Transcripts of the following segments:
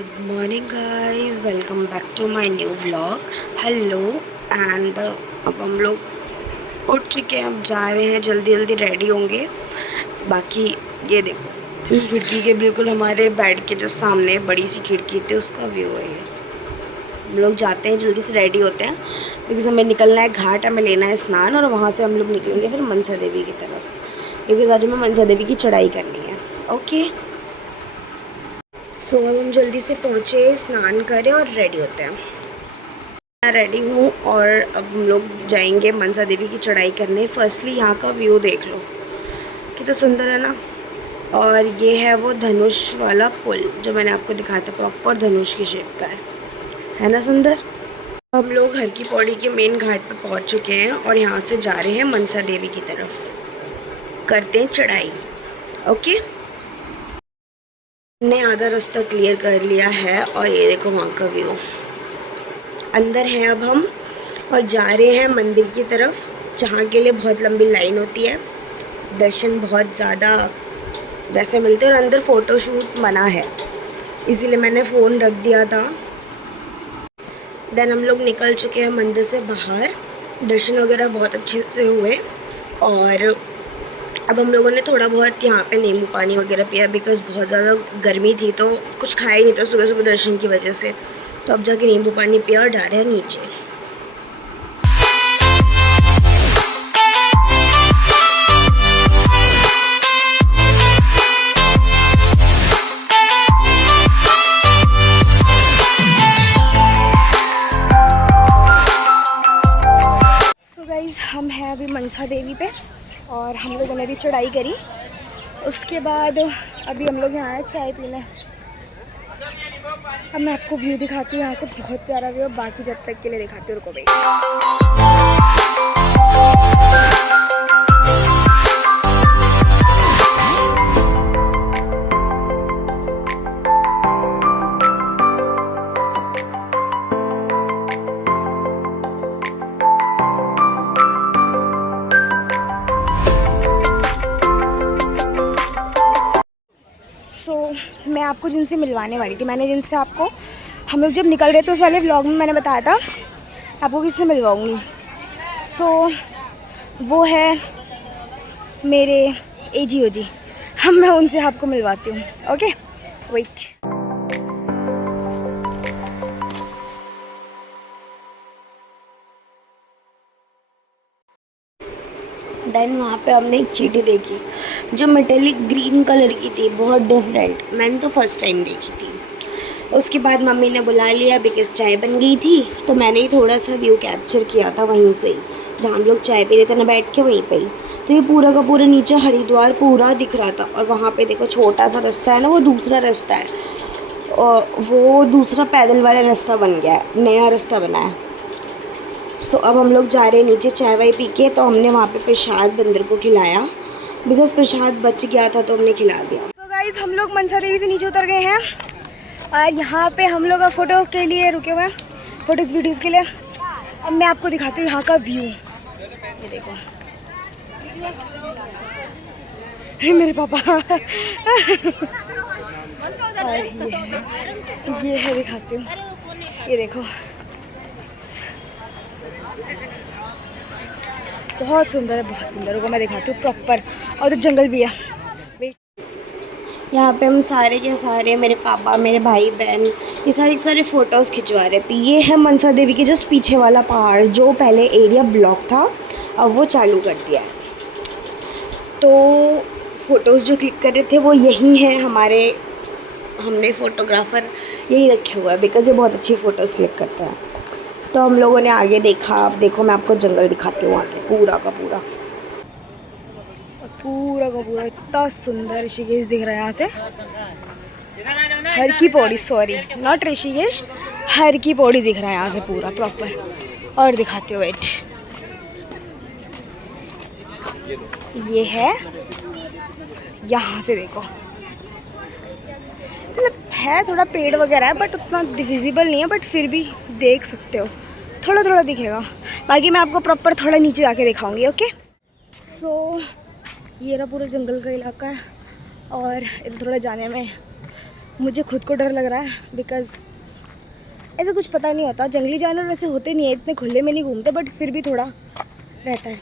Good morning guys, welcome back to my new vlog. Hello and अब हम लोग उठ चुके हैं, अब जा रहे हैं, जल्दी जल्दी रेडी होंगे। बाकी ये देखो, ये खिड़की के बिल्कुल हमारे बेड के जो सामने बड़ी सी खिड़की थी उसका व्यू है ये। हम लोग जाते हैं, जल्दी से रेडी होते हैं बिकॉज़ हमें निकलना है घाट, हमें लेना है स्नान और वहाँ से हम लोग निकलेंगे फिर मनसा देवी की तरफ, बिकॉज़ आज हमें मनसा देवी की चढ़ाई करनी है। ओके, सो अब हम जल्दी से पहुँचे, स्नान करें और रेडी होते हैं। मैं रेडी हूँ और अब हम लोग जाएंगे मनसा देवी की चढ़ाई करने। फर्स्टली यहाँ का व्यू देख लो, कितना सुंदर है ना। और ये है वो धनुष वाला पुल जो मैंने आपको दिखाया था, प्रॉपर धनुष की शेप का है ना सुंदर। हम लोग हर की पौड़ी के मेन घाट पर पहुँच चुके हैं और यहाँ से जा रहे हैं मनसा देवी की तरफ, करते हैं चढ़ाई। ओके, हमने आधा रास्ता क्लियर कर लिया है और ये देखो वहाँ का व्यू। अंदर हैं अब हम और जा रहे हैं मंदिर की तरफ, जहाँ के लिए बहुत लंबी लाइन होती है। दर्शन बहुत ज़्यादा वैसे मिलते हैं और अंदर फ़ोटो शूट मना है, इसीलिए मैंने फ़ोन रख दिया था। देन हम लोग निकल चुके हैं मंदिर से बाहर, दर्शन वगैरह बहुत अच्छे से हुए और अब हम लोगों ने थोड़ा बहुत यहाँ पे नींबू पानी वगैरह पिया बिकॉज़ बहुत ज़्यादा गर्मी थी तो कुछ खाया ही नहीं था सुबह सुबह दर्शन की वजह से। तो अब जाके नींबू पानी पिया और जा रहे हैं नीचे। सो गाइस, हम हैं अभी मनसा देवी पे और हम लोगों ने भी चढ़ाई करी। उसके बाद अभी हम लोग यहाँ आए चाय पीने। अब मैं आपको व्यू दिखाती हूँ यहाँ से, बहुत प्यारा व्यू। बाकी जब तक के लिए दिखाती हूँ, रुको भाई। मैं आपको जिनसे मिलवाने वाली थी, मैंने जिनसे आपको, हम लोग जब निकल रहे थे उस वाले व्लॉग में मैंने बताया था आपको किससे मिलवाऊंगी। वो है मेरे एजी ओजी, मैं उनसे आपको मिलवाती हूँ। Okay, wait. देन वहाँ पे हमने एक चींटी देखी जो मेटेलिक ग्रीन कलर की थी, बहुत डिफरेंट। मैंने तो फर्स्ट टाइम देखी थी। उसके बाद मम्मी ने बुला लिया बिकॉज़ चाय बन गई थी, तो मैंने ही थोड़ा सा व्यू कैप्चर किया था वहीं से ही, जहाँ हम लोग चाय पी रहे थे ना बैठ के, वहीं पे ही। तो ये पूरा का पूरा नीचे हरिद्वार पूरा दिख रहा था और वहाँ पे देखो छोटा सा रास्ता है ना, वो दूसरा रास्ता है और वो दूसरा पैदल वाला रास्ता बन गया है, नया रास्ता बना है। सो अब हम लोग जा रहे हैं नीचे चाय वाय पी के। तो हमने वहाँ पे प्रसाद बंदर को खिलाया बिकॉज़ प्रसाद बच गया था तो हमने खिला दिया। सो गाइस, हम लोग मनसा देवी से नीचे उतर गए हैं और यहाँ पे हम लोग फ़ोटो के लिए रुके हुए हैं, फोटोज़ वीडियोज़ के लिए। अब मैं आपको दिखाती हूँ यहाँ का व्यू। ये देखो, हे मेरे पापा। और ये है दिखाती हूँ, ये देखो बहुत सुंदर है, बहुत सुंदर होगा। मैं दिखाती हूँ प्रॉपर, और तो जंगल भी है। यहाँ पे हम सारे के सारे, मेरे पापा, मेरे भाई बहन, ये सारे फ़ोटोज़ खिंचवा रहे थे। ये है मनसा देवी के जस्ट पीछे वाला पहाड़, जो पहले एरिया ब्लॉक था अब वो चालू कर दिया है। तो फ़ोटोज़ जो क्लिक कर रहे थे वो यही हैं हमारे, हमने फ़ोटोग्राफ़र यही रखे हुआ है बिकॉज़ ये बहुत अच्छी फ़ोटोज़ क्लिक करता है। तो हम लोगों ने आगे देखा। अब देखो मैं आपको जंगल दिखाती हूँ आगे, पूरा का पूरा इतना सुंदर ऋषिकेश दिख रहा है यहाँ से। हर की पौड़ी, सॉरी नॉट ऋषिकेश, हर की पौड़ी दिख रहा है यहाँ से पूरा प्रॉपर। और दिखाते हो, वेट, ये है यहाँ से देखो, मतलब है थोड़ा पेड़ वगैरह है बट उतना विजिबल नहीं है, बट फिर भी देख सकते हो, थोड़ा थोड़ा दिखेगा। बाकी मैं आपको प्रॉपर थोड़ा नीचे जाके दिखाऊंगी। ओके, सो ये रहा पूरा जंगल का इलाका है और इधर थोड़ा जाने में मुझे खुद को डर लग रहा है बिकॉज़ ऐसा कुछ पता नहीं होता। जंगली जानवर वैसे होते नहीं है, इतने खुले में नहीं घूमते, बट फिर भी थोड़ा रहता है।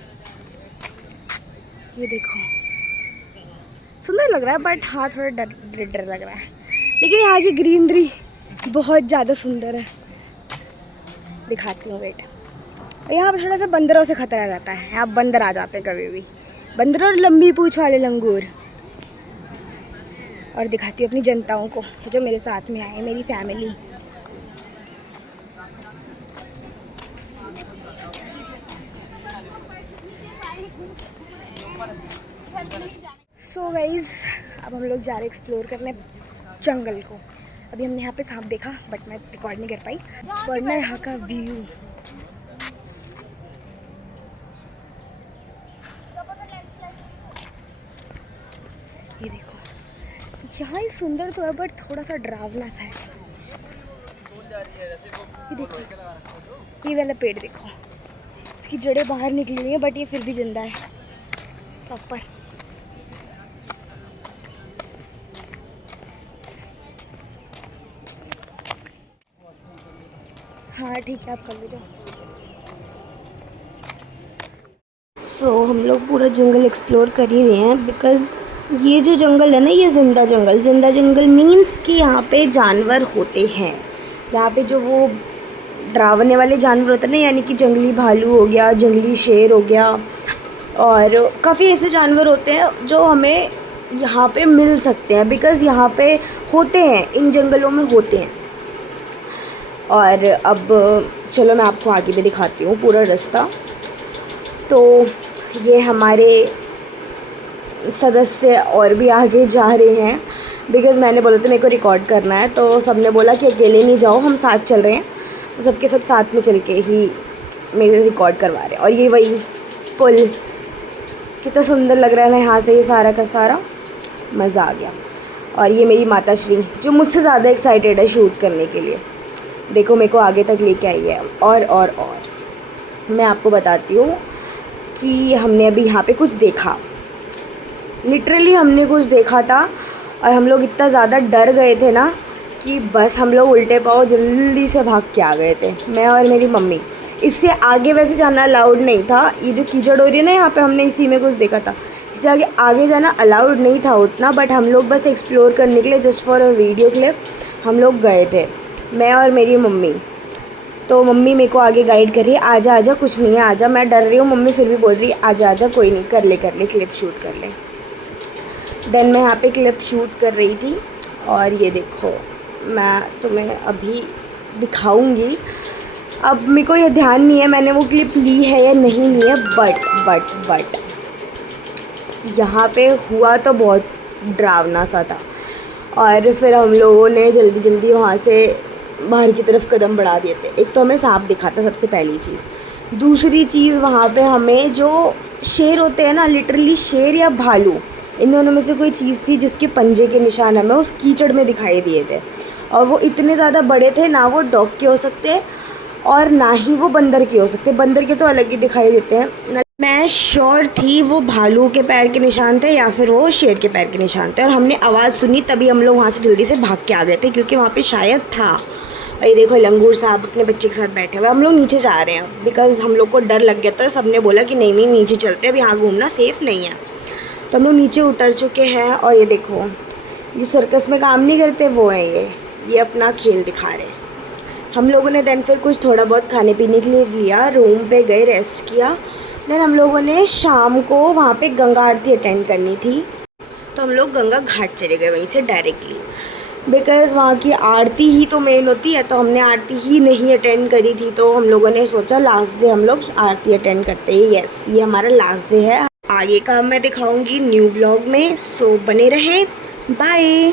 ये देखो सुंदर लग रहा है, बट हाँ थोड़ा डर लग रहा है। लेकिन यहाँ की ग्रीनरी बहुत ज़्यादा सुंदर है, दिखाती हूँ वेट। यहाँ पर थोड़ा सा बंदरों से खतरा रहता है, यहाँ बंदर आ जाते हैं कभी भी, बंदर और लंबी पूंछ वाले लंगूर। और दिखाती हूँ अपनी जनताओं को जो मेरे साथ में आए, मेरी फैमिली। सो गाइज अब हम लोग जा रहे एक्सप्लोर करने जंगल को। अभी हमने यहाँ पे सांप देखा बट मैं रिकॉर्ड नहीं कर पाई, वरना यहाँ का व्यू ये देखो। यहाँ ही सुंदर तो है बट थोड़ा सा डरावना सा है। ये देखो ये वाला पेड़ देखो, इसकी जड़ें बाहर निकली हुई हैं बट ये फिर भी जिंदा है प्रॉपर। हाँ ठीक है, आप कर लो जाओ। सो हम लोग पूरा जंगल एक्सप्लोर कर ही रहे हैं बिकॉज़ ये जो जंगल है ना, ये ज़िंदा जंगल मीन्स कि यहाँ पे जानवर होते हैं। यहाँ पे जो वो डरावने वाले जानवर होते हैं ना, यानी कि जंगली भालू हो गया, जंगली शेर हो गया, और काफ़ी ऐसे जानवर होते हैं जो हमें यहाँ पे मिल सकते हैं बिकॉज़ यहाँ पे होते हैं, इन जंगलों में होते हैं। और अब चलो मैं आपको आगे भी दिखाती हूँ पूरा रास्ता। तो ये हमारे सदस्य और भी आगे जा रहे हैं बिकॉज़ मैंने बोला था मेरे को रिकॉर्ड करना है, तो सबने बोला कि अकेले नहीं जाओ, हम साथ चल रहे हैं। तो सबके सब साथ में चल के ही मेरे रिकॉर्ड करवा रहे हैं। और ये वही पुल कितना सुंदर लग रहा है ना यहाँ से, ये सारा का सारा मज़ा आ गया। और ये मेरी माता श्री जो मुझसे ज़्यादा एक्साइटेड है शूट करने के लिए। देखो मेरे को आगे तक लेके आई है। और मैं आपको बताती हूँ कि हमने अभी यहाँ पे कुछ देखा, लिटरली हमने कुछ देखा था और हम लोग इतना ज़्यादा डर गए थे ना कि बस हम लोग उल्टे पाँव जल्दी से भाग के आ गए थे, मैं और मेरी मम्मी। इससे आगे वैसे जाना अलाउड नहीं था, ये जो कीचड़ हो रही है ना यहाँ पे, हमने इसी में कुछ देखा था। इससे आगे जाना अलाउड नहीं था उतना, बट हम लोग बस एक्सप्लोर करने के लिए just for a video clip हम लोग गए थे, मैं और मेरी मम्मी। तो मम्मी मेरे को आगे गाइड कर रही है, आजा आजा कुछ नहीं है आजा। मैं डर रही हूँ, मम्मी फिर भी बोल रही है आजा आजा कोई नहीं, कर ले क्लिप शूट कर ले। देन मैं यहाँ पे क्लिप शूट कर रही थी और ये देखो मैं तुम्हें अभी दिखाऊंगी। अब मेरे को ये ध्यान नहीं है मैंने वो क्लिप ली है या नहीं ली है, बट यहाँ पे हुआ तो बहुत डरावना सा था। और फिर हम लोगों ने जल्दी वहाँ से बाहर की तरफ कदम बढ़ा दिए थे। एक तो हमें सांप दिखा था सबसे पहली चीज़, दूसरी चीज़ वहाँ पे हमें जो शेर होते हैं ना, लिटरली शेर या भालू, इन दोनों में से कोई चीज़ थी जिसके पंजे के निशान हमें उस कीचड़ में दिखाई दिए थे। और वो इतने ज़्यादा बड़े थे, ना वो डॉग के हो सकते और ना ही वो बंदर के हो सकते। बंदर के तो अलग ही दिखाई देते हैं। मैं श्योर थी वो भालू के पैर के निशान थे या फिर वो शेर के पैर के निशान थे। और हमने आवाज़ सुनी तभी हम लोग वहाँ से जल्दी से भाग के आ गए थे क्योंकि वहाँ पे शायद था। और ये देखो लंगूर साहब अपने बच्चे के साथ बैठे हुए। हम लोग नीचे जा रहे हैं बिकॉज़ हम लोग को डर लग गया था। सबने बोला कि नहीं नीचे चलते, अभी यहाँ घूमना सेफ़ नहीं है। तो हम लोग नीचे उतर चुके हैं। और ये देखो ये सर्कस में काम नहीं करते वो हैं, ये अपना खेल दिखा रहे हैं। हम लोगों ने देन फिर कुछ थोड़ा बहुत खाने पीने के लिए लिया, रूम पे गए, रेस्ट किया। देन हम लोगों ने शाम को वहाँ पे गंगा आरती अटेंड करनी थी, तो हम लोग गंगा घाट चले गए वहीं से डायरेक्टली, बिकॉज़ वहाँ की आरती ही तो मेन होती है। तो हमने आरती ही नहीं अटेंड करी थी, तो हम लोगों ने सोचा लास्ट डे हम लोग आरती अटेंड करते हैं। यस, ये हमारा लास्ट डे है। आगे का मैं दिखाऊंगी न्यू व्लॉग में, सो बने रहें। बाय।